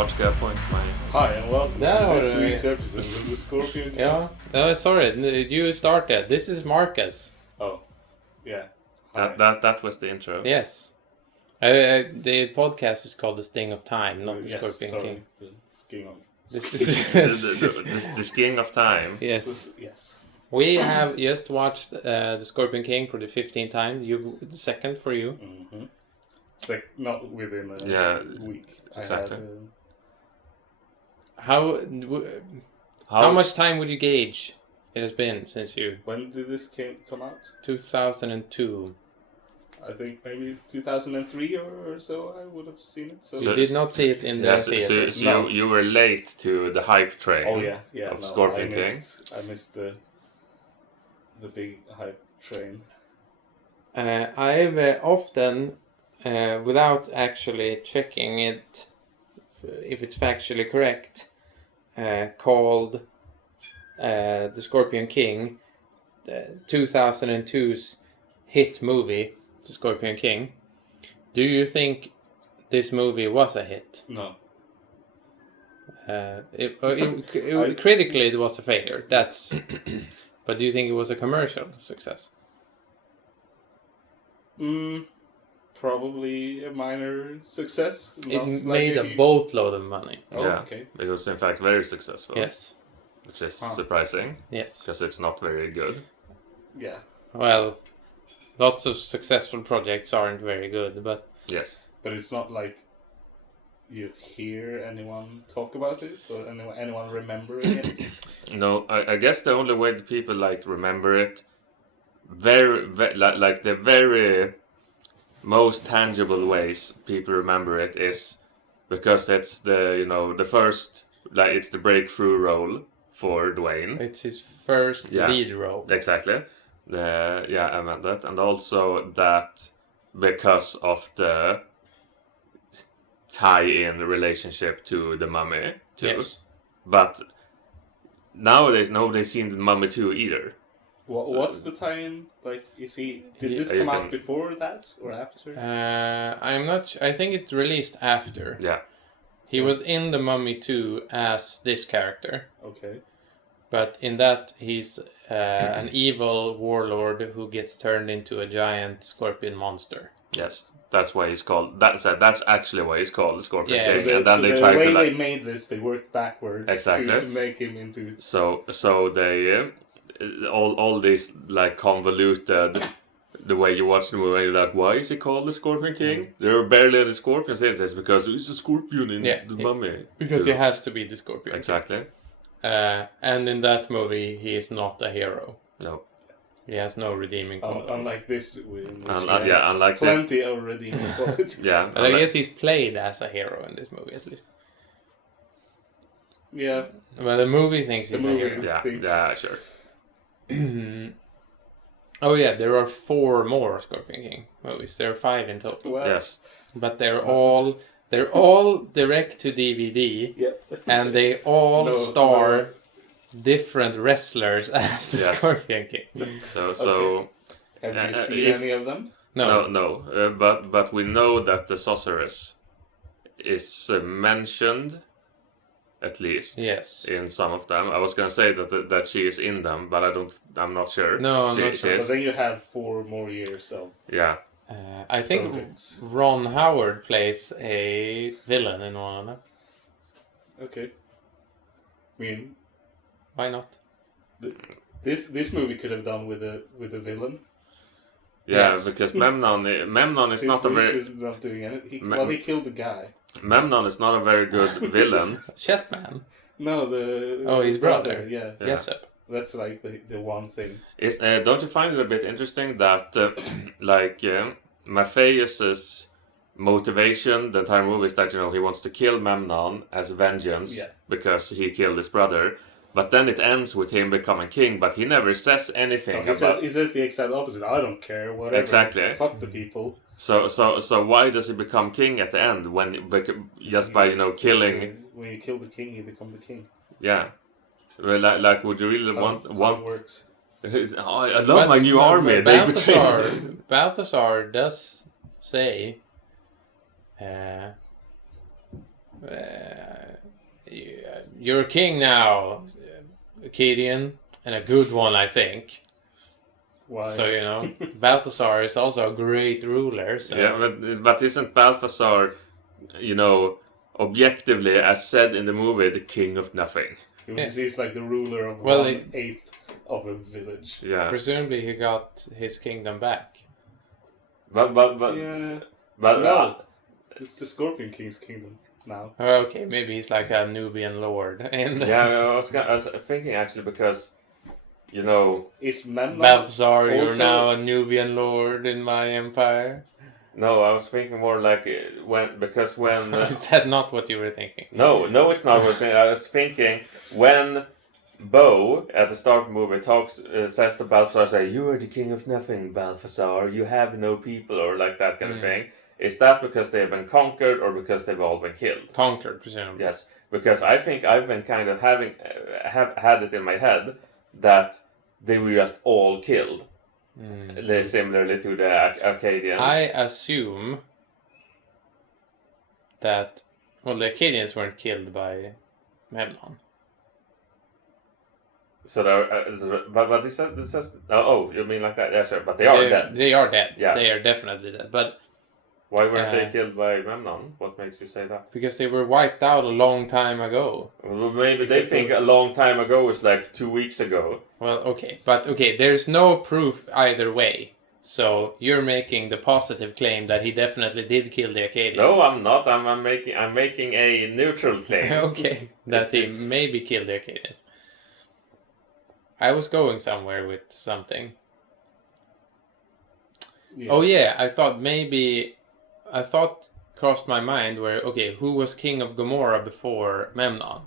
Vart ska jag point my... Hi and welcome No, to this no, week's yeah. episode of the Scorpion King. Yeah. No, sorry. You started. This is Marcus. Oh, yeah. Hi. That was the intro. Yes. The podcast is called The Sting of Time, not The Yes, Scorpion sorry. King. The skin on. This is The skiing of time. yes. Yes. We have just watched The Scorpion King for the 15th time. The second for you. Mm-hmm. It's like not within a week. Exactly. How much time would you gauge it has been since you... When did this come out? 2002. I think maybe 2003 or so I would have seen it. So You did not see it in the Yeah, theater. so No. you were late to the hype train. Oh yeah. Of No, Scorpion I missed the big hype train. I've often, without actually checking it, if it's factually correct, called The Scorpion King 2002's hit movie, The Scorpion King. Do you think this movie was a hit? No. Critically, it was a failure. That's. But do you think it was a commercial success? Probably a minor success. It Not like made a boatload of money. Oh, Yeah. okay. It was in fact very successful. Yes. Which is Huh. surprising, Yes. because it's not very good. Yeah. Well, lots of successful projects aren't very good, but Yes. But it's not like you hear anyone talk about it or anyone remembering it. No, I guess the only way that people remember it, like the very most tangible ways people remember it is because it's the first, it's the breakthrough role for Dwayne. it's his first Yeah. lead role. Exactly. I meant that, and also that because of the tie-in relationship to the Mummy too. Yes. But nowadays nobody's seen the Mummy 2 either. What's the tie-in? Like, did this You come out can- before that or after? I'm not. I think it released after. Yeah. He was in the Mummy 2 as this character, Okay. but in that he's an evil warlord who gets turned into a giant scorpion monster. Yes. That's why he's called. That's actually why he's called the Scorpion Yeah. King. So And then they the tried way to they made this, they worked backwards Exactly. to make him into. So they all these convoluted. The way you watch the movie, you're like, why is he called the Scorpion King? There are barely any scorpions in it. It's because he's a scorpion in the Mummy. Because too. he has to be the scorpion. Exactly. And in that movie, he is not a hero. No. He has no redeeming qualities. Unlike this, in which he Yeah, has unlike plenty of redeeming qualities. Yeah. But I guess he's played as a hero in this movie, at least. Yeah. Well, the movie thinks The he's movie. a hero. Yeah, Thinks- yeah, sure. Oh yeah, there are 4 more Scorpion King movies. There are 5 in total, Well, Yes. but they're all direct to DVD, Yeah. and they all No, star different wrestlers as the Yes. Scorpion King. So Have you seen is- any of them? No, but we know that the sorceress is mentioned, at least yes, in some of them. I was gonna say that she is in them, but I'm not sure. No, I'm she, not she sure. But is. then you have 4 more years of Yeah, I think projects. Ron Howard plays a villain in one of them. Okay. I mean, Why not? this movie could have done with a villain. yeah, Yes. because Memnon is This not a movie very is not doing anything. Me- He killed the guy. Memnon is not a very good villain. Chessman. No, His brother. Yeah, Yeah. Jessup. that's like the one thing. Is don't you find it a bit interesting that Matthias's motivation the entire movie is that he wants to kill Memnon as vengeance because he killed his brother, but then it ends with him becoming king, but he never says anything No, about. he says the exact opposite. I don't care. Whatever. Exactly. Fuck the people. So why does he become king at the end just by killing? When you kill the king, you become the king. Yeah, well, would you really How it want? works. I love my new army. They betray. Balthazar does say you're king now, Acadian, and a good one, I think. Why? So, Balthazar is also a great ruler. So. Yeah, but isn't Balthazar, objectively, as said in the movie, the king of nothing? Yes. He's like the ruler of Well, 1/8 of a village. Yeah. Presumably he got his kingdom back. But Yeah. but No. It's the Scorpion King's kingdom now. Okay, maybe he's like a Nubian lord. And yeah, I was thinking actually because, Is Memnon Balthazar, you're also- now a Nubian lord in my empire. no, I was thinking more like when Is that not what you were thinking? no, it's not. I was thinking when Bo at the start of the movie says to Balthazar, "You are the king of nothing, Balthazar. You have no people," or like that kind of thing. Is that because they have been conquered or because they've all been killed? Conquered, presumably. Yes, because I think I've been kind of have had it in my head that they were just all killed, similarly to the Acadians. I assume that, the Acadians weren't killed by Memnon. So but this says you mean like that? Yeah, sure. But they are dead. They are dead. Yeah. They are definitely dead. But Why weren't they killed by Memnon? What makes you say that? because they were wiped out a long time ago. Well, maybe they think a long time ago was like 2 weeks ago. Well, okay, there's no proof either way. So you're making the positive claim that he definitely did kill the Acadians. No, I'm not. I'm making a neutral claim. Okay, that he maybe killed the Acadians. I was going somewhere with something. Yeah. Oh yeah, I thought crossed my mind where, who was king of Gomorrah before Memnon?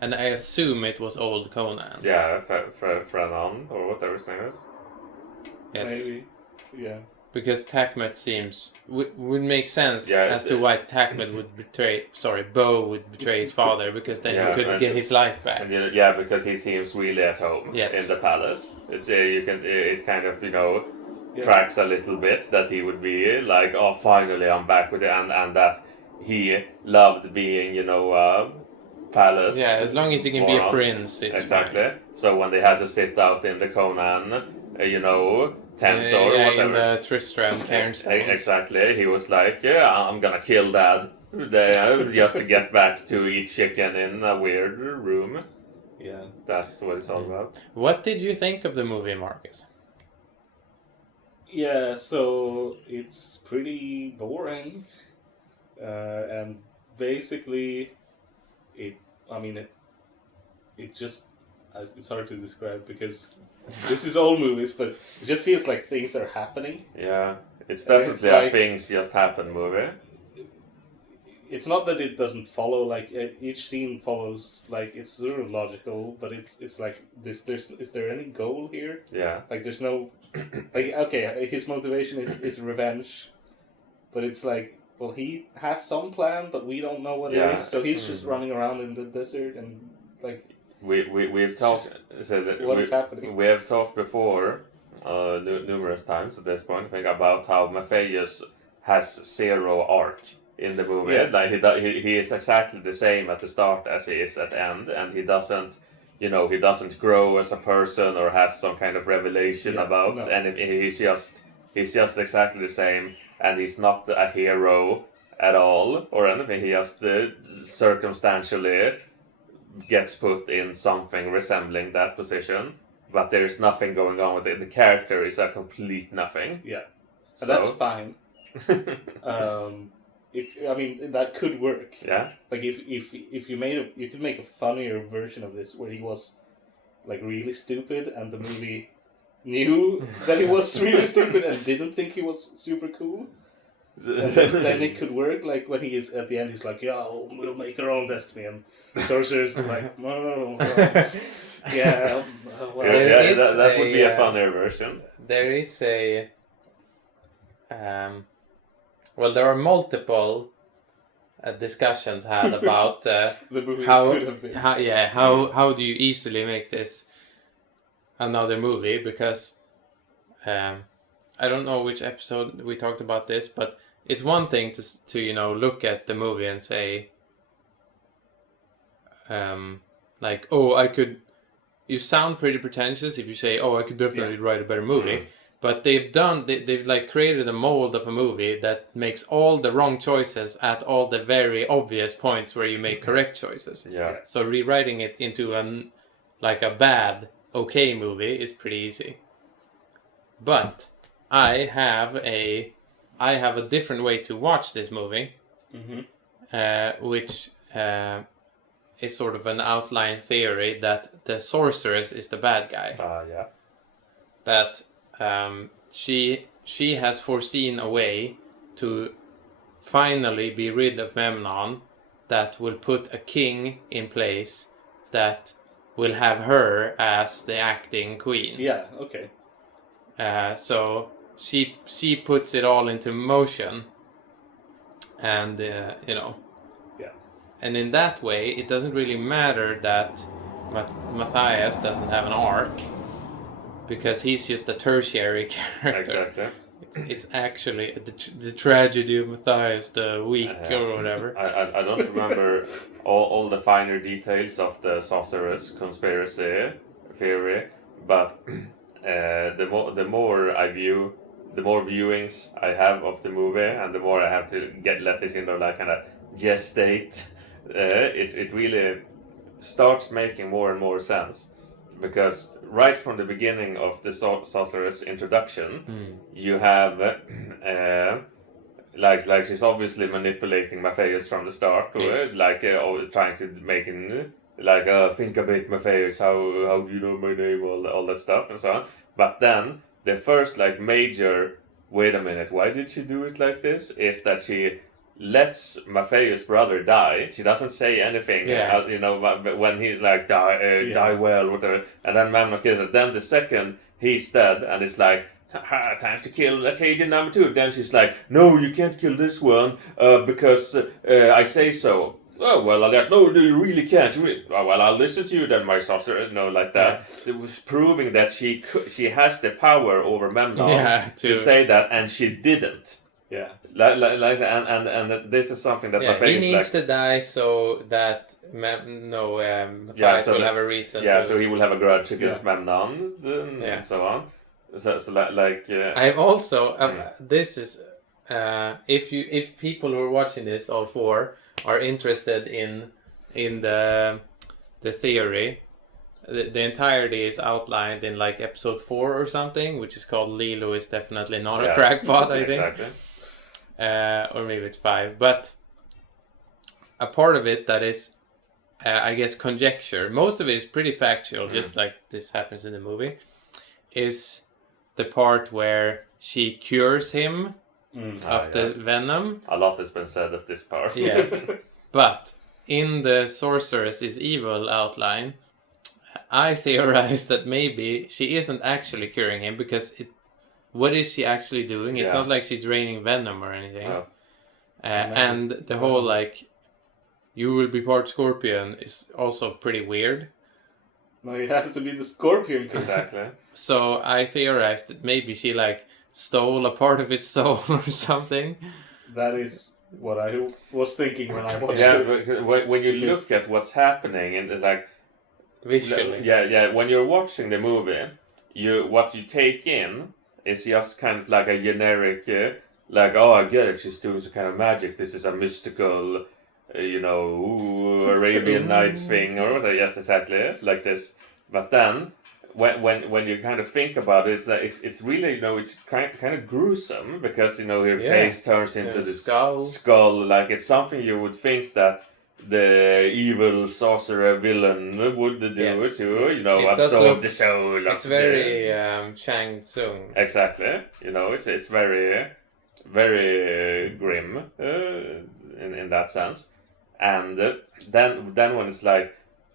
And I assume it was old Conan. Yeah, Frenon or whatever his name is. Yes. Maybe. Yeah. Because Takmet seems would make sense Yeah, as to why Takmet would Bo would betray his father, because then he could get his life back. And because he seems really at home in the palace. It's it kind of tracks a little bit that he would be like, oh, finally I'm back with it, and that he loved being palace. Yeah, as long as he can be a prince, it's exactly. fine. So when they had to sit out in the Conan, tent or whatever, in the Tristram Cairnstones. exactly, he was like, yeah, I'm gonna kill Dad, just to get back to eat chicken in a weird room. Yeah. That's what it's all about. What did you think of the movie, Marcus? Yeah, so it's pretty boring. And basically, it's hard to describe because this is old movies, but it just feels like things are happening. Yeah, it's And definitely it's a like- things just happen movie. It's not that it doesn't follow, like each scene follows, like it's sort of logical, but it's like this. Is there any goal here? Yeah. Like there's no, like okay, his motivation is revenge, but it's like, well, he has some plan, but we don't know what Yeah. it is. So he's just running around in the desert and like, We've talked. So that what is happening? We have talked before, numerous times at this point. I think about how Matthias has zero arc in the movie. Yeah. Like he is exactly the same at the start as he is at the end, and he doesn't. He doesn't grow as a person or has some kind of revelation Yeah, about, no. and he's just exactly the same, and he's not a hero at all or anything. He just circumstantially gets put in something resembling that position, but there's nothing going on with it. The character is a complete nothing. Yeah, So, and that's fine. That could work. yeah, Like if you could make a funnier version of this where he was like really stupid and the movie knew that he was really stupid and didn't think he was super cool. And then it could work. Like when he is at the end, he's like, "Yeah, we'll make our own destiny," and Sorcerer's like, "No, yeah, well, There is that would be a a, funnier version. There is a... there are multiple discussions had about the movie how could have been." how do you easily make this another movie, because I don't know which episode we talked about this, but it's one thing to look at the movie and say, like, oh, I could. You sound pretty pretentious if you say, oh, I could definitely write a better movie. But they've like created a mold of a movie that makes all the wrong choices at all the very obvious points where you make correct choices. Yeah. So rewriting it into like a bad, okay movie is pretty easy. But I have a different way to watch this movie, which is sort of an outline theory that the sorceress is the bad guy. Yeah. That she has foreseen a way to finally be rid of Memnon that will put a king in place that will have her as the acting queen. Yeah, okay. So she puts it all into motion, and you know. Yeah. And in that way, it doesn't really matter that Matthias doesn't have an arc, because he's just a tertiary character. Exactly. It's actually the tragedy of Matthias the weak or whatever. I don't remember all the finer details of the sorceress conspiracy theory, but the more viewings I have of the movie, and the more I have to let it kind of gestate, it really starts making more and more sense. Because right from the beginning of the sorceress introduction, you have like she's obviously manipulating Matthias from the start, Yes. Always trying to make him think a bit, Matthias, how do you know my name, all that stuff and so on. But then the first major, wait a minute, why did she do it like this? Is that she lets Matthias' brother die. She doesn't say anything, when he's like, die well, whatever. And then Memnon kills it. Then the second he's dead, and it's like, time to kill Acadian number 2. Then she's like, no, you can't kill this one, because I say so. Oh, well, no, you really can't. Well, I'll listen to you then, my sorcerer. Like that. Yes. It was proving that she has the power over Memnon to say that, and she didn't. Yeah. And this is something that he needs to die so that Matthias will have a reason. Yeah, so he will have a grudge against Memnon, and so on. I've also this is if people who are watching this, all four, are interested in the theory. The entirety is outlined in episode 4 or something, which is called Lilo is definitely not a crackpot, I think. Exactly. Or maybe it's 5, but a part of it that is, I guess, conjecture. Most of it is pretty factual, just like this happens in the movie. Is the part where she cures him of the venom. A lot has been said of this part. Yes, but in the Sorceress is Evil outline, I theorize that maybe she isn't actually curing him, because what is she actually doing? It's not like she's draining venom or anything. No. And the whole you will be part scorpion is also pretty weird. No, it has to be the scorpion. Exactly. So I theorized that maybe she stole a part of his soul or something. That is what I was thinking when I watched Yeah, it. but when you look at what's happening, and it's Visually. Yeah. When you're watching the movie, what you take in is just kind of a generic, oh, I get it, she's doing some kind of magic. This is a mystical, Arabian Nights thing, or whatever. Yes, exactly, like this. But then, when you kind of think about it, it's really, it's kind of gruesome, because her face turns into this skull. It's something you would think that the evil sorcerer villain would do to, absorb the soul. It's very Shang Tsung. Exactly. It's very, very grim in that sense. And then when it's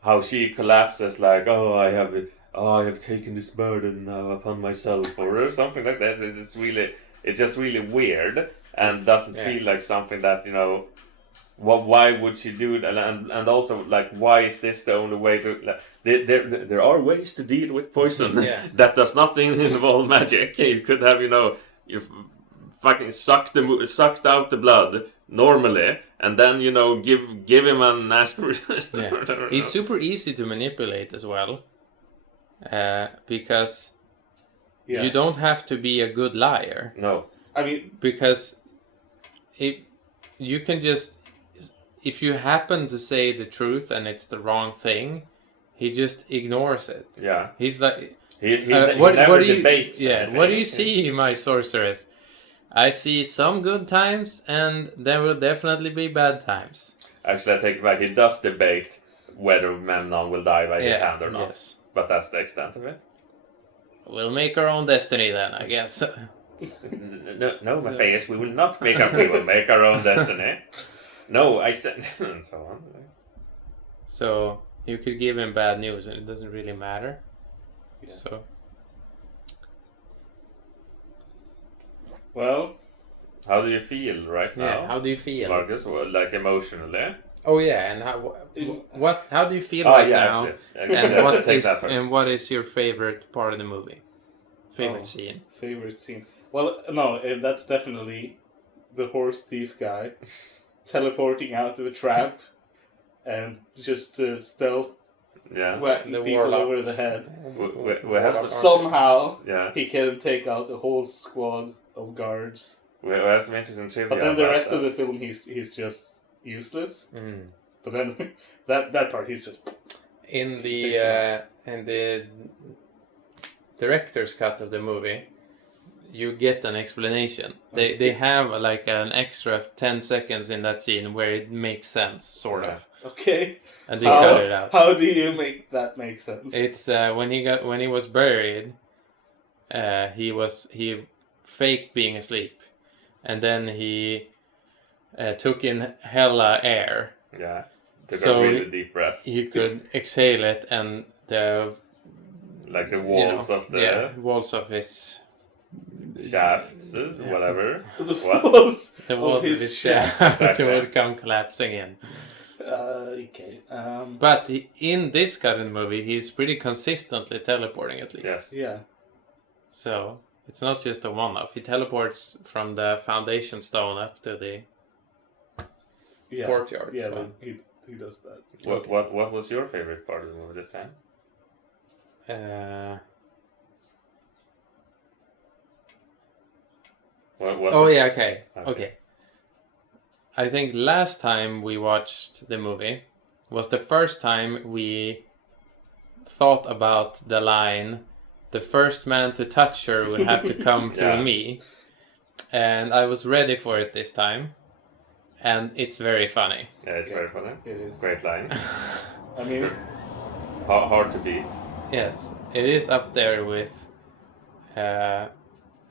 how she collapses, I have taken this burden now upon myself, or something like that. It's just really weird, and doesn't feel like something that why would she do it? And also, why is this the only way to... There are ways to deal with poison that does not involve magic. You could have, you fucking sucked out the blood. normally, and then give him an aspirin. Yeah. He's super easy to manipulate as well, because you don't have to be a good liar. No, I mean, because you can just, if you happen to say the truth and it's the wrong thing, he just ignores it. yeah. He's like, He what never do you, debates. yeah, anything. what do you see, my sorceress? I see some good times, and there will definitely be bad times. Actually, I take it back. He does debate whether Memnon will die by his hand or not. Yes. But that's the extent of it. We'll make our own destiny then, I guess. No, Matthias, we will not make we will make our own destiny. No, I said, and so on. So you could give him bad news, and it doesn't really matter. Yeah. So. Well, How do you feel right now? Yeah, how do you feel? Marcus? Well, like emotionally? Oh yeah, and how do you feel right now? Actually. And what Take is that first. and what is your favorite part of the movie? Favorite scene? favorite scene. Well, no, that's definitely the horse thief guy teleporting out of a trap and just stealth Yeah. whacking The people warlock. over the head. We have Warlock. Somehow Yeah. he can take out a whole squad of guards. We have some interesting trivia. But then the about rest that. of the film, he's just useless. Mm. But then that part, he's just In Takes a the director's cut of the movie, you get an explanation. They have like an extra 10 seconds in that scene where it makes sense, sort of, okay. and they cut it out. How do you make that make sense? It's when he was buried, he faked being asleep, and then he took in hella air. Yeah. Took So a really deep breath. He could exhale it, and the Like the walls of the walls of his shafts, whatever. the What? walls the walls of his his shaft. shaft Exactly. would come collapsing in. Okay. But in this current movie, he's pretty consistently teleporting at least. Yes. Yeah. So it's not just a one-off. He teleports from the foundation stone up to the Yeah. courtyard. Yeah, so. but he does that. What was your favorite part of the movie this time? What was Oh it? yeah, okay. Okay. Okay. I think last time we watched the movie was the first time we thought about the line, "The first man to touch her will have to come through Yeah. me." And I was ready for it this time. And it's very funny. Yeah, it's very funny. It is. Great line. I mean, Hard to beat. Yes, it is up there with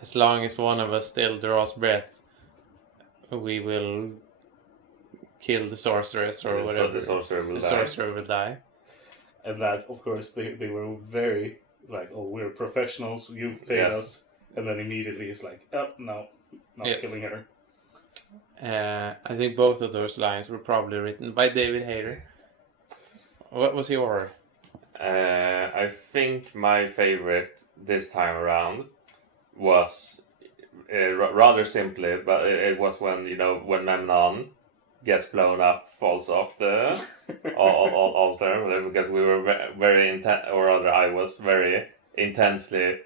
as long as one of us still draws breath, we will kill the sorceress or whatever. The sorcerer will The die. sorcerer will die. and that, of course, they were very like, oh, we're professionals, you've paid Yes. us. And then immediately it's like, oh, no, not Yes. killing her. I think both of those lines were probably written by David Hayter. What was your? I think my favorite this time around was rather simply, but it was when when Memnon gets blown up, falls off the altar, whatever, because we were very intense, or rather, I was very intensely.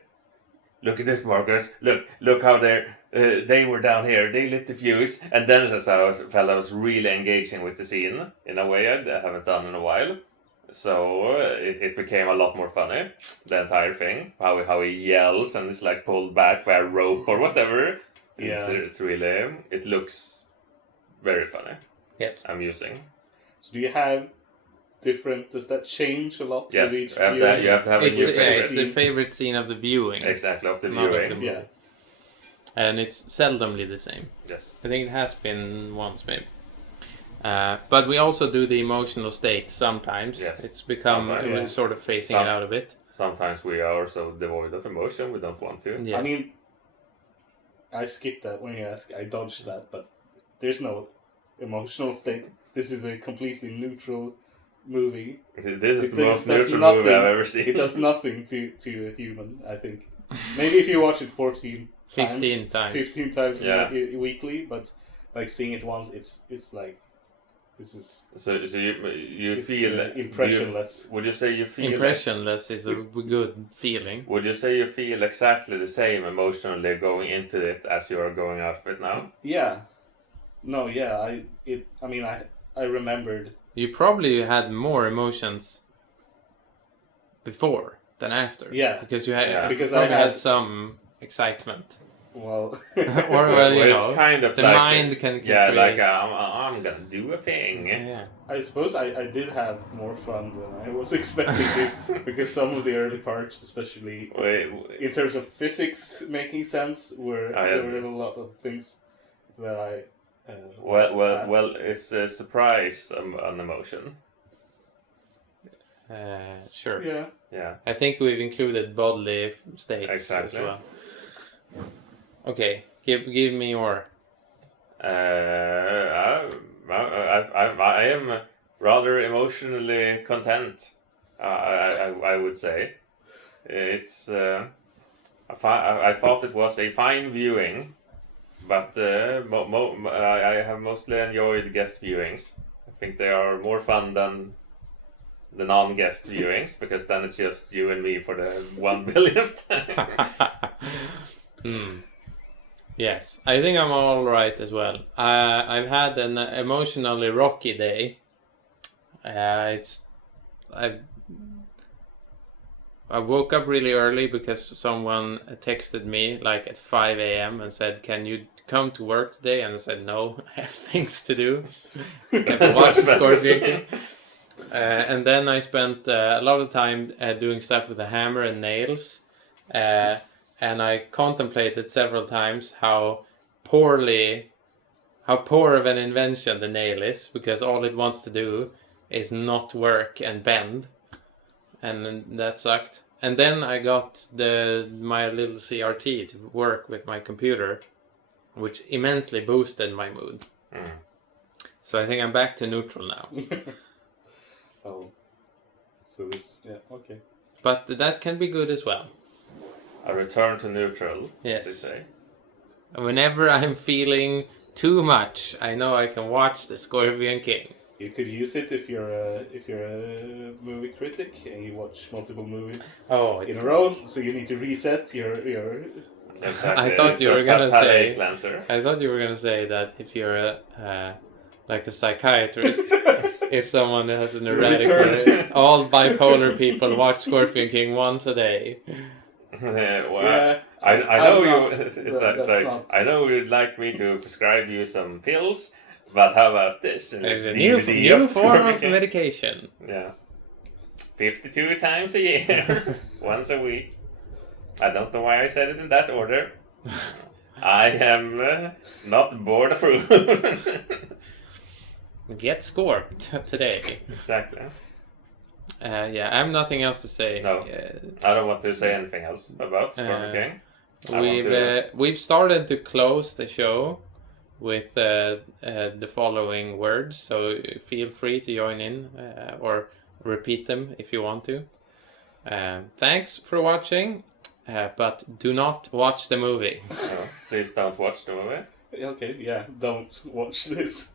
Look at this, Marcus. Look how they were down here. They lit the fuse, and then as I felt I was really engaging with the scene in a way I haven't done in a while. So it became a lot more funny, the entire thing. How he yells and is like pulled back by a rope or whatever. Yeah. It's really, it looks very funny, Yes. amusing. So do you have different, does that change a lot Yes, with each you have viewing? you have to have It's, a new yeah, favorite. it's the favorite scene of the viewing. Exactly, of the Not of the viewing. movie. Yeah. And it's seldomly the same. Yes. I think it has been once maybe. But we also do the emotional state sometimes. Yes. It's become Sometimes. we're Yeah. sort of phasing Some- it out a bit. Sometimes we are so devoid of emotion we don't want to. Yes. I mean, I skipped that when you asked. I dodged that, but there's no emotional state. This is a completely neutral movie. This is It the most does neutral nothing. movie I've ever seen. It does nothing to a human, I think. Maybe if you watch it 14 times, 15 times. 15 times Yeah. weekly, but like seeing it once, it's like this is So you it's, feel impressionless. Would you say you feel Impressionless is a good feeling. Would you say you feel exactly the same emotionally going into it as you are going out of it now? Yeah, no, yeah. I remembered. You probably had more emotions before than after. Yeah. Because you had Yeah. Because probably I had- had some excitement. Well, Or well, you it's know, kind of the like mind can yeah, create. like I'm gonna do a thing. Yeah. I suppose I did have more fun than I was expecting to, because some of the early parts, especially Wait, in terms of physics making sense, were Oh, yeah. there were a lot of things that I. well, is a surprise an emotion? Sure. Yeah. Yeah. I think we've included bodily states Exactly. as well. Okay, give me your. I am rather emotionally content. I would say it's. I thought it was a fine viewing, but I have mostly enjoyed guest viewings. I think they are more fun than the non-guest viewings, because then it's just you and me for the 1 billionth time. Yes, I think I'm all right as well. I've had an emotionally rocky day. I woke up really early because someone texted me like at 5 a.m. and said, "Can you come to work today?" And I said, "No, I have things to do." I have to watch Scorpion King. And then I spent a lot of time doing stuff with a hammer and nails. And I contemplated several times how poor of an invention the nail is, because all it wants to do is not work and bend. And that sucked. And then I got my little CRT to work with my computer, which immensely boosted my mood. So I think I'm back to neutral now. Oh. So this, yeah, okay. But that can be good as well. A return to neutral, Yes. as they say. Whenever I'm feeling too much, I know I can watch the Scorpion King. You could use it if you're a movie critic and you watch multiple movies Oh, in a row. So you need to reset your. Exactly. I thought you were It's a gonna palate say- cleanser. I thought you were gonna say that if you're like a psychiatrist, if someone has an erratic return mood, to- all bipolar people watch Scorpion King once a day. Well, Yeah, I I'm know you. not- It's that's like not- I know you'd like me to prescribe you some pills, but how about this? And There's a DVD new of form Scorpion of King. medication. Yeah, 52 times a year, once a week. I don't know why I said it in that order. I am not board approved. Get scorped today. Exactly. Yeah, I have nothing else to say. No. I don't want to say anything else about Scorpion King. I want We've started to close the show with the following words, so feel free to join in or repeat them if you want to. Thanks for watching, but do not watch the movie. No, please don't watch the movie. Okay, yeah, don't watch this.